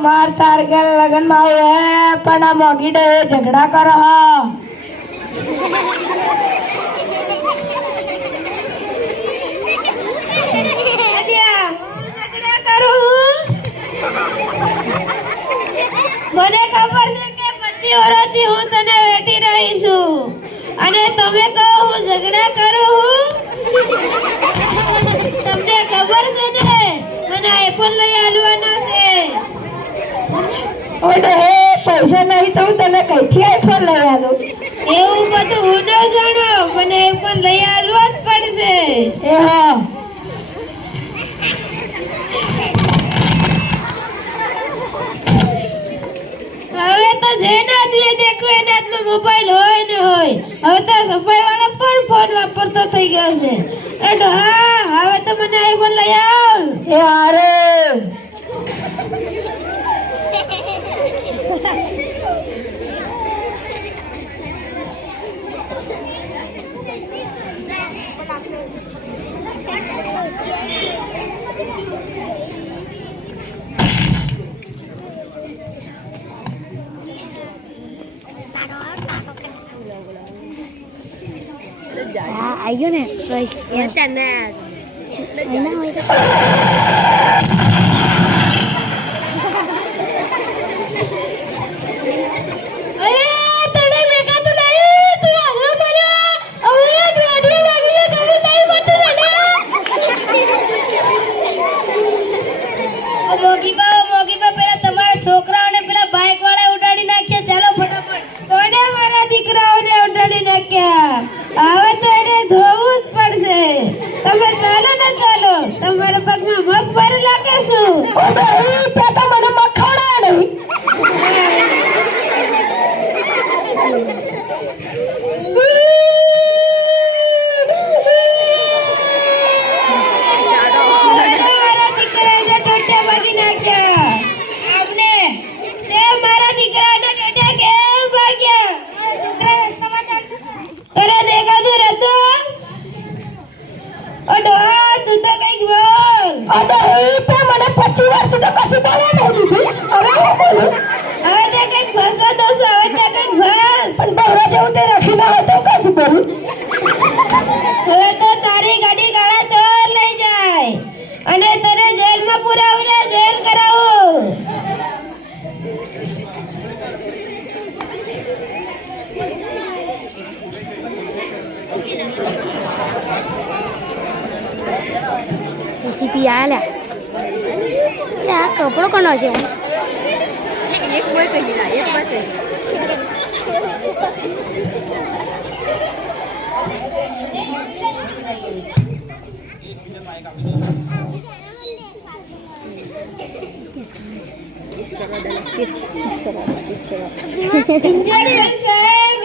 मार तार के लगन में है पण मोगी डे झगड़ा कर મને ખબર છે કે 25 વર્ષથી હું તને વેઠી રહી છું અને તમે કહો હું ઝઘડા કરું તમને ખબર છે ને મને આઈફોન લઈ આલવાનો છે ઓડે પૈસા નહીં તો હું તને કઈથી આઈફોન લઈ આલું એવું બધું હું ન જાણો મને આઈફોન લઈ આલવો જ પડશે એ હા હવે તો જેને આદમી દેખો એના હાથમાં મોબાઈલ હોય ને હોય હવે તો સફાઈ વાળો પણ ફોન વાપરતો થઈ ગયો છે એ ડોહા હવે તો મને આઈફોન લઈ આવ એ અરે आई गयो ने गाइस एना હોય તો મોગી બા પેલા તમારા છોકરાઓને પેલા બાઇક વાળા ઉડાડી નાખ્યા ચાલો ફટાફટ કોને મારા દીકરાઓને ઉડાડી નાખ્યા હવે તો એને ધોવું જ પડશે તમે ચાલો ને ચાલો તમારા પગમાં મગ ભર લાગે શું ઓડે તે તો મને મખણા નહીં મારા દીકરાને ટોટિયા ભાગી નાખ્યા આમને તે મારા દીકરાને ટોટિયા કેમ ભાગ્યા છોકરા રસ્તામાં ચાલતા તને દેખાતું નતું ઓડો તું તો કઈક બોલ ઓડે તે મને 25 વર્ષ તો કશું બોલવા નહીં દીધી હવે હું બોલું હવે તે કઈક ફસવા દઉં છું હવે તે કઈક ફસ પણ બહરા જેવું તે રાખી ના હોય તો કઈથી બોલું હવે તો તારી ગાડી ગાળા ચોર લઈ જાય અને તને જેલમાં પુરાવીને જેલ કરાવું રેસીપી આલા આ કપડો કોનો છે એક હોય તો લીલા એક પાસે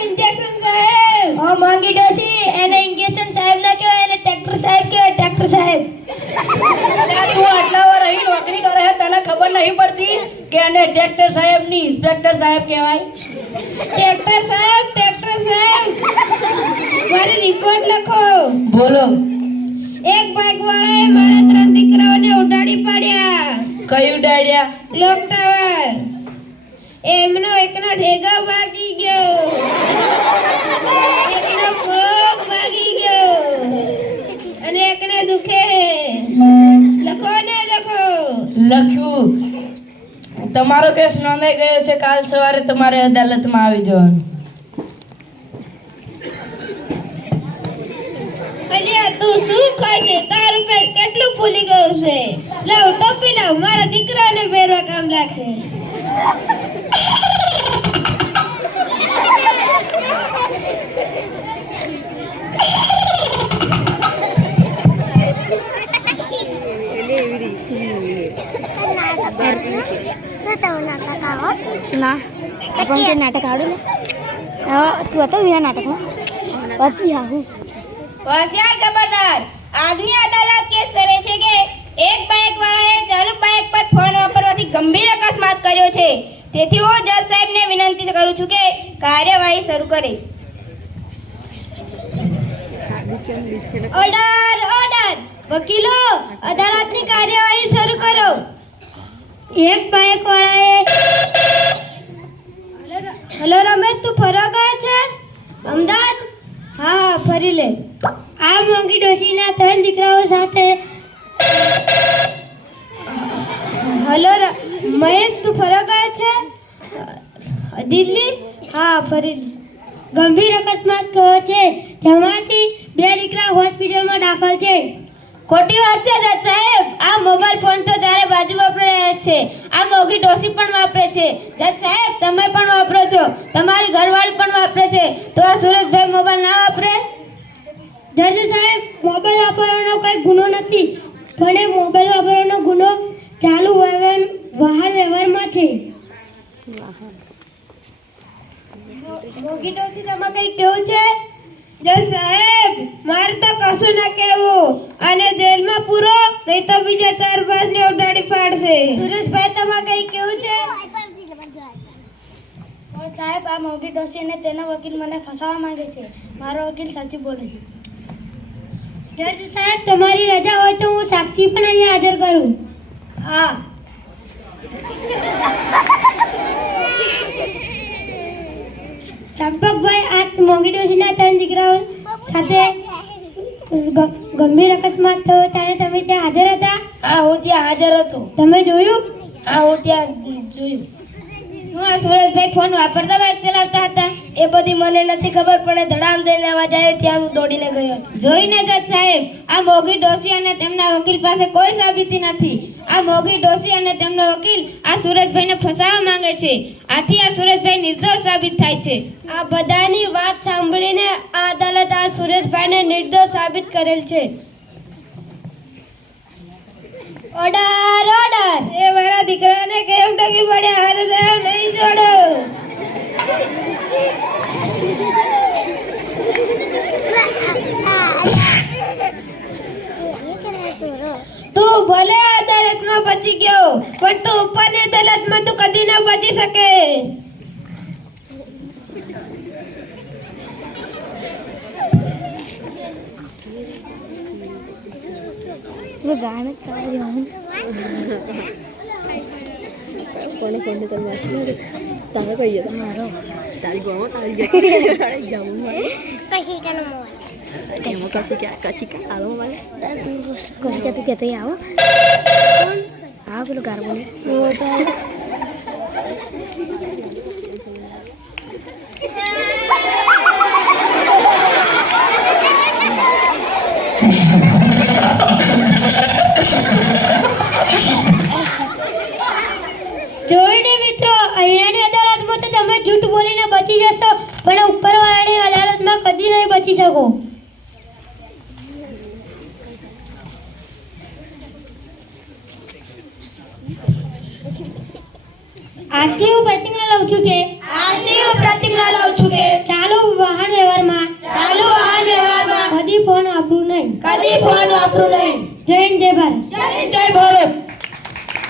इंजेक्शन साहेब ओ मांगी डोसी એને इंजेक्शन साहेब ના કહેવાય એને ટ્રેક્ટર સાહેબ કહેવાય ટ્રેક્ટર સાહેબ તું આટલા વાર અહીં નોકરી કરે છે તને ખબર નહીં પડતી કે એને ટ્રેક્ટર સાહેબ ની ઇન્સ્પેક્ટર સાહેબ કહેવાય ટ્રેક્ટર સાહેબ મારી રિપોર્ટ લખો બોલો એક બાઇક વાળાએ મારા 3 દીકરાઓને ઉડાડી પાડ્યા કઈ ઉડાડ્યા લોક ટાવર એમનો એકનો ઢેગા ભાગી ગયો એકનો પગ ભાગી ગયો અને એકને દુખે લખો ને લખો લખ્યું તમારો કેસ નોંધાઈ ગયો છે કાલ સવારે તમારે અદાલતમાં આવી જવાનું અલ્યા તું શું ખાય છે તારું પેટ કેટલું ફૂલી ગયું છે લાવ ટોપી લાવ મારા દીકરાને પહેરવા કામ લાગશે ના अपन के नाटक आवड़े ने तू आता हुआ नाटक में अति हाहू હોશિયાર ખબરદાર આજની અદાલત કેસ કરે છે કે એક બાઇક વાળાએ ચાલુ બાઇક પર ફોન વાપરવાથી ગંભીર અકસ્માત કર્યો છે તેથી હું જજ સાહેબને વિનંતી કરું છું કે કાર્યવાહી શરૂ કરે ઓર્ડર વકીલો અદાલતની કાર્યવાહી શરૂ કરો એક બાઇક વાળાએ હલો રમેશ, તું ફરવા ગયો છે અમદાવાદ? હા હા, ફરી લે. આ મોંઘી ડોશીના 3 દીકરાઓ સાથે. હલો મહેશ, તું ફરવા ગયો છે દિલ્હી? હા, ફરી લે. ગંભીર અકસ્માત થયો છે, તેમાંથી 2 દીકરા હોસ્પિટલમાં દાખલ છે. ખોટી વાત છે જજ સાહેબ. આ મોબાઈલ ફોન તો ત્યારે બાજુ વાપરે છે, આ મોંઘી ડોસી પણ વાપરે છે. જજ સાહેબ, તમે પણ વાપરો છો, તમારી ઘરવાળી પણ વાપરે છે, તો આ સુરેશભાઈ મોબાઈલ ના વાપરે? જજ સાહેબ, મોબાઈલ વાપરવાનો કોઈ ગુનો નથી, પણ એ મોબાઈલ વાપરવાનો ગુનો ચાલુ વાહન વ્યવહારમાં છે. મોંઘી ડોસી, તમારે કંઈ કેવું છે? જજ સાહેબ, મારે તો કશું ના કહેવું, અને જેલમાં પૂરો, નહીં તો બીજા 4-5 ને ઉડાડી પાડશે. સુરેશભાઈ, તમારે કંઈ કેવું છે? સાહેબ, આ મોંઘી ડોસી અને તેના વકીલ મને ફસાવવા માંગે છે. મારો વકીલ સાચું બોલે છે. જજ સાહેબ, તમારી રજા હોય તો હું સાક્ષી પણ અહીંયા હાજર કરું. હા. ચંપકભાઈ, આ મોંઘી ડોશીના 3 દીકરાઓ સાથે ગંભીર અકસ્માત થયો ત્યારે તમે ત્યાં હાજર હતા? હા, હું ત્યાં હાજર હતો. તમે જોયું? હા, હું ત્યાં જોયું. શું આ સુરેશભાઈ ફોન વાપરતા બાઇક ચલાવતા હતા? એ બધી મને નથી ખબર, પણ ધડામ દઈને અવાજ આવ્યો ત્યાં હું દોડીને ગયો હતો. જોઈને જજ સાહેબ, આ મોંઘી ડોસી અને તેમના વકીલ પાસે કોઈ સાબિતી નથી. આ મોંઘી ડોસી અને તેમનો વકીલ આ સુરેશભાઈને ફસાવવા માંગે છે. આથી આ સુરેશભાઈ નિર્દોષ સાબિત થાય છે. આ બધાની વાત સાંભળીને આ અદાલત આ સુરેશભાઈને નિર્દોષ સાબિત કરેલ છે. Order order. એ મારા દીકરાને કેમ ટકી પડ્યા? હાથ નહીં છોડો. તું ભલે અદાલતમાં બચી ગયો, પણ તું ઉપરની અદાલતમાં તું કદી ન બચી શકે. ગાને કોને ફોન કરવા વાસી તારે કહીએ તમારો તારી ગણો તારી જતી જાવું મારે કશી કનો મોલ એમાં કશી કા આવો મારે કશી કે તું કહેતો આવો આ પેલો ગારબો ને જોઈને મિત્રો, અહીંયાની અદાલતમાં તો તમે જૂઠ બોલીને બચી જશો, પણ ઉપરવાળાની અદાલતમાં કદી નહીં બચી શકો. આજથી હું પ્રતિજ્ઞા લઉં છું કે ચાલુ વાહન વ્યવહારમાં કદી ફોન વાપરું નહીં. જય હિન્દ, જય ભારત.